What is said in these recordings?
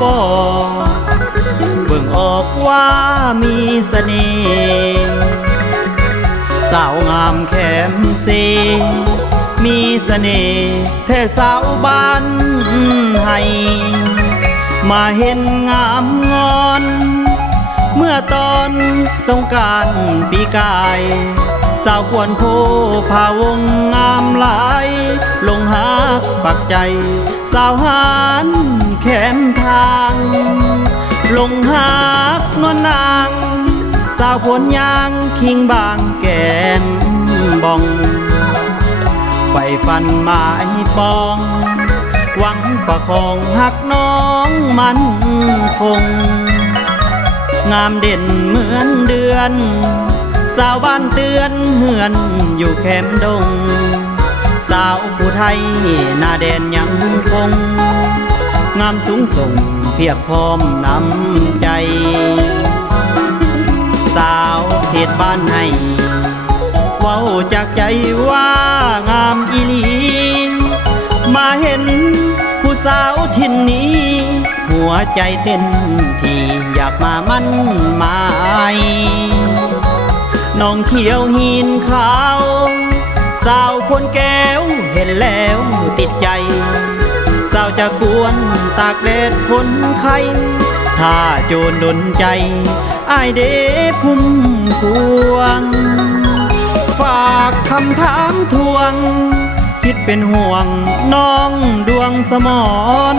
บ่เบิ่งออกว่ามีเสน่ห์สาวงามแคมเซมีเสน่ห์แท้สาวบ้านให้มาเห็นงามงอนเมื่อตอนสงกรานต์ปีกายสาวกวนโพพาวงงามหลายลงหักปักใจสาวหานแคมทางลงหักนวลนางสาวผลยางคิงบางแก้มบองไฟฟันหมายปองหวังประคองหักน้องมันคงงามเด่นเหมือนเดือนสาวบ้านเตือนเฮือนอยู่แคมดงสาวผู้ไทยหน้าแดนยังคงงามสูงส่งเพียบพร้อมน้ำใจสาวเขตบ้านให้เว้าจากใจว่างามอีหลีมาเห็นผู้สาวถิ่นนี้หัวใจเต้นที่อยากมามั่นหมายน้องเขียวหินขาวสาวพวนแก้วเห็นแล้วติดใจสาวจะกวนตากแดดคนไข้ถ้าโจรดนใจอ้ายเดพุ่มพวงฝากคำถามทวงคิดเป็นห่วงน้องดวงสมร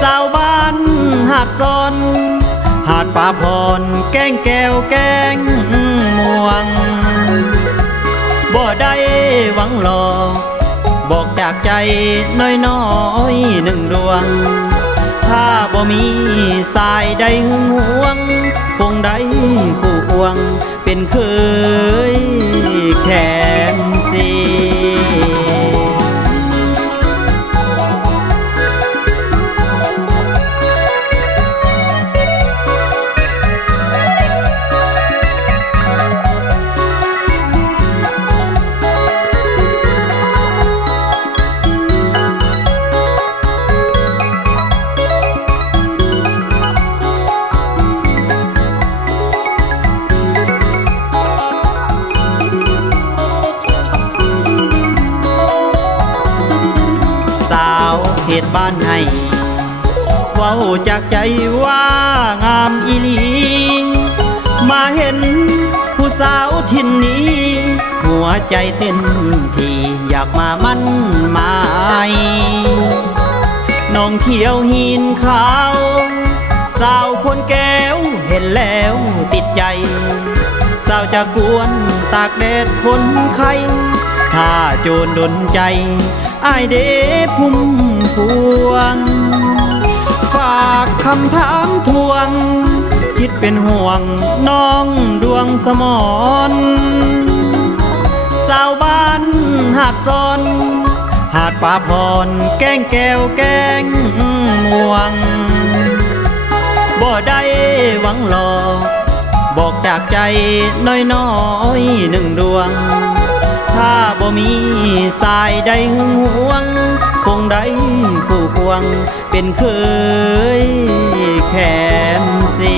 สาวบ้านหาดซอนหาดป่าพรแกงแก้วแกงม่วงบ่ได้หวังหลอกบอกจากใจน้อยๆหนึ่งดวงถ้าบ่มีสายใดหึงหวงคงได้คู่ควงเป็นเคยแคมซีเขตบ้านให้เว้าจากใจว่างามอีหลีมาเห็นผู้สาวถิ่นนี้หัวใจเต้นที่อยากมามั่นหมายน้องเขียวหินขาวสาวพวนแก้วเห็นแล้วติดใจสาวจะกวนตากแดดคนไข้ถ้าโจรดนใจอ้ายเดพุ่มพวงฝากคำถามทวงคิดเป็นห่วงน้องดวงสมรสาวบ้านหาดซอนหาดป่าพรแกงแก้วแกงม่วงบ่ได้หวังหลอกบอกจากใจน้อยๆหนึ่งดวงถ้าบ่มีสายใดหึงหวงคงได้คู่ควงเป็นเคยแคมซี